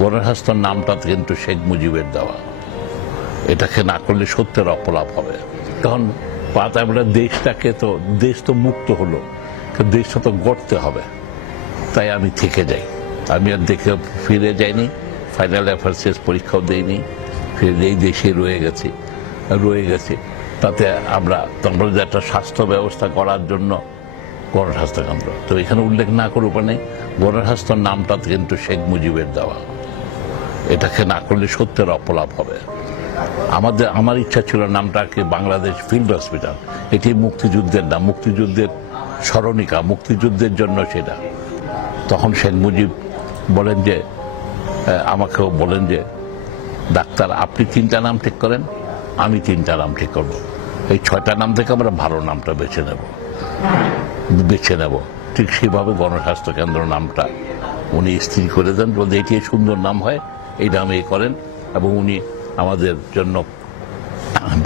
গণস্বাস্থ্য নামটা কিন্তু শেখ মুজিবের দেওয়া, এটাকে না করলে সত্যের অপলাপ হবে। তখন পাতায় বলে দেশটাকে তো, দেশ তো মুক্ত হলো, দেশটা তো গড়তে হবে, তাই আমি থেকে যাই। আমি আর দেখে ফিরে যাইনি, ফাইনাল অ্যাফেয়ার্সেস পরীক্ষাও দেইনি, ফিরে এই দেশে রয়ে গেছি। তাতে আমরা যে একটা স্বাস্থ্য ব্যবস্থা করার জন্য গণস্বাস্থ্য কেন্দ্র, তো এখানে উল্লেখ না করে উপায় নেই, গণস্বাস্থ্য নামটা কিন্তু শেখ মুজিবের দেওয়া, এটাকে না করলে সত্যের অপলাপ হবে। আমার ইচ্ছা ছিল নামটাকে বাংলাদেশ ফিল্ড হসপিটাল, এটি মুক্তিযুদ্ধের নাম, মুক্তিযুদ্ধের স্মরণিকা, মুক্তিযুদ্ধের জন্য সেটা। তখন শেখ মুজিব বলেন যে, আমাকেও বলেন যে ডাক্তার আপনি 3টা নাম ঠিক করেন, আমি 3টা নাম ঠিক করব, এই 6টা নাম থেকে আমরা ভালো নামটা বেছে নেব। ঠিক সেভাবে গণস্বাস্থ্য কেন্দ্র নামটা উনি স্থির করে দেন, বলতে এটি সুন্দর নাম হয়, এই নামে করেন। এবং উনি আমাদের জন্য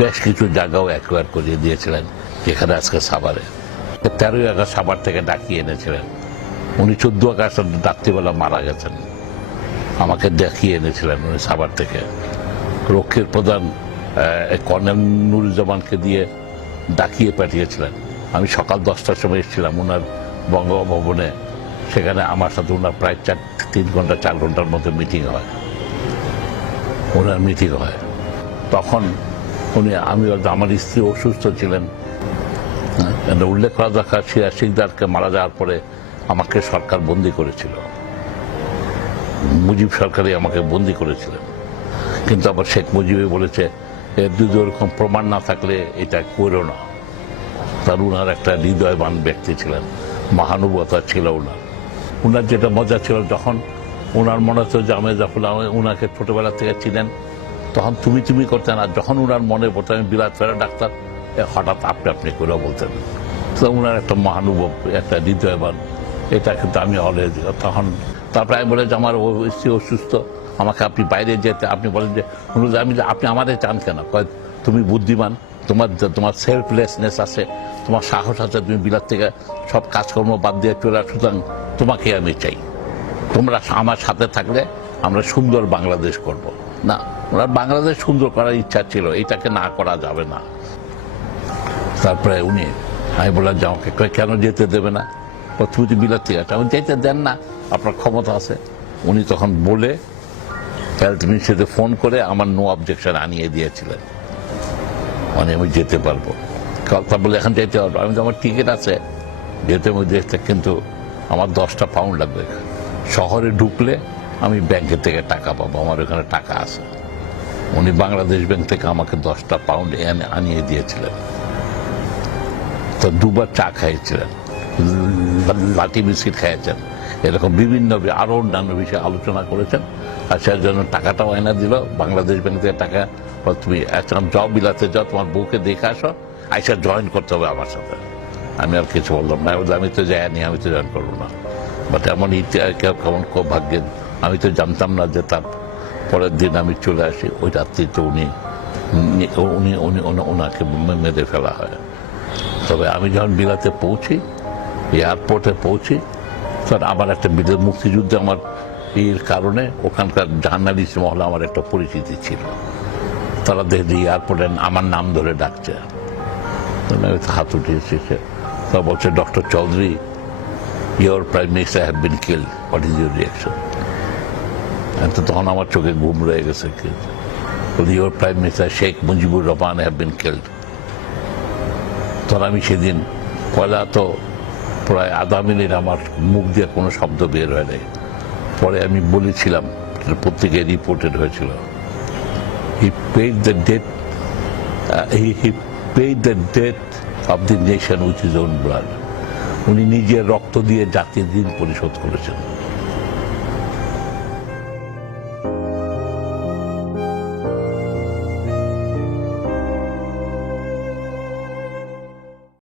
বেশ কিছু জায়গাও অ্যাকোয়ার করিয়ে দিয়েছিলেন, যেখানে আজকে সাভারে 13ই আগস্ট সাভার থেকে ডাকিয়ে এনেছিলেন। উনি 14 আগস্ট রাত্রিবেলা মারা গেছেন, আমাকে দেখিয়ে এনেছিলেন উনি সাভার থেকে। রক্ষীর প্রধান কর্নেল নুরুজ্জামানকে দিয়ে ডাকিয়ে পাঠিয়েছিলেন। আমি সকাল 10টার সময় এসেছিলাম ওনার বঙ্গভবনে, সেখানে আমার সাথে ওনার প্রায় 3 ঘন্টা 4 ঘন্টার মতো মিটিং হয়। তখন আমার স্ত্রী অসুস্থ ছিলেন। উল্লেখ করা দরকার, সিরাজ শিকদারকে মারা যাওয়ার পরে আমাকে সরকার বন্দী করেছিল, মুজিব সরকারই আমাকে বন্দী করেছিলেন। কিন্তু আবার শেখ মুজিবই বলেছে যদি ওরকম প্রমাণ না থাকলে এটা করো না। তার উনার একটা হৃদয়বান ব্যক্তি ছিলেন, মহানুভবতা ছিল উনার যেটা মজা ছিল, যখন ওনার মনে হতো যে আমি যখন ওনাকে ছোটবেলা থেকে চিনেন, তখন তুমি করতেন, আর যখন ওনার মনে পড়তো আমি বিলাত ফেরা ডাক্তার, হঠাৎ আপনি করেও বলতেন। তো ওনার একটা মহানুভব, একটা হৃদয়বান, এটা কিন্তু আমি তখন তারপরে আমি বলে যে আমার স্ত্রী অসুস্থ, আমাকে আপনি বাইরে যেতে, আপনি বলেন যে আমি আপনি আমাদের চান কেন? তুমি বুদ্ধিমান, তোমার সেলফলেসনেস আছে, তোমার সাহস আছে, তুমি বিলাত থেকে সব কাজকর্ম বাদ দিয়ে চলে, সুতরাং তোমাকে আমি চাই, তোমরা আমার সাথে থাকলে আমরা সুন্দর বাংলাদেশ করব। না, ওনার বাংলাদেশ সুন্দর করার ইচ্ছা ছিল, এটাকে না করা যাবে না। তারপরে আমি বললাম যে আমাকে কেন যেতে দেবে না? তুমি তো বিলাত থেকে আছে, আমি যেতে দেন না, আপনার ক্ষমতা আছে। উনি তখন বলে হেলথ মিনিস্ট্রিতে ফোন করে আমার নো অবজেকশন আনিয়ে দিয়েছিলেন, মানে আমি যেতে পারবো। তা বলে এখন যেতে পারবো, আমি তো আমার টিকিট আছে যেতে মধ্যে, কিন্তু আমার 10টা পাউন্ড লাগবে। শহরে ঢুকলে আমি ব্যাংকের থেকে টাকা পাবো, আমার ওখানে টাকা আছে। উনি বাংলাদেশ ব্যাংক থেকে আমাকে 10টা পাউন্ড আনিয়ে দিয়েছিলেন। তো 2বার চা খাইয়েছিলেন, লাঠি বিস্কিট খাইয়েছেন, এরকম বিভিন্ন আরো অন্যান্য বিষয়ে আলোচনা করেছেন। আর সে জন্য টাকাটাও এনে দিল বাংলাদেশ ব্যাংক থেকে টাকা, তুমি যাও বিলাতে যাও, তোমার বউকে দেখে আসো, আইসা জয়েন করতে হবে আমার সাথে। আমি আর কিছু বললাম না, আমি তো যাইনি, আমি তো জয়েন করবো না। বাট এমন কেমন ভাগ্যের, আমি তো জানতাম না যে তার পরের দিন আমি চলে আসি। ওই রাত্রিতে ওনাকে মেরে ফেলা হয়। তবে আমি যখন বিলাতে পৌঁছি, এয়ারপোর্টে পৌঁছি, তখন আবার একটা মুক্তিযুদ্ধে আমার এর কারণে ওখানকার জার্নালিস্ট মহলে আমার একটা পরিচিতি ছিল। তারা দেখে এয়ারপোর্টে আমার নাম ধরে ডাকছে, হাত উঠিয়েছে। তারা বলছে, doctor Chowdhury, your prime minister have been killed, what is your reaction? তখন আমার চোখে ঘুম রয়ে গেছে। Your prime minister Sheikh Mujibur Rahman have been killed. তখন আমি সেদিন পয়লা তো প্রায় আধা মিনিট আমার মুখ দিয়ে কোনো শব্দ বের হয় নাই। পরে আমি বলেছিলাম, পত্রিকায় রিপোর্টেড হয়েছিল, he paid the debt of the nation with his own blood. উনি নিজের রক্ত দিয়ে জাতির ঋণ পরিশোধ করেছেন।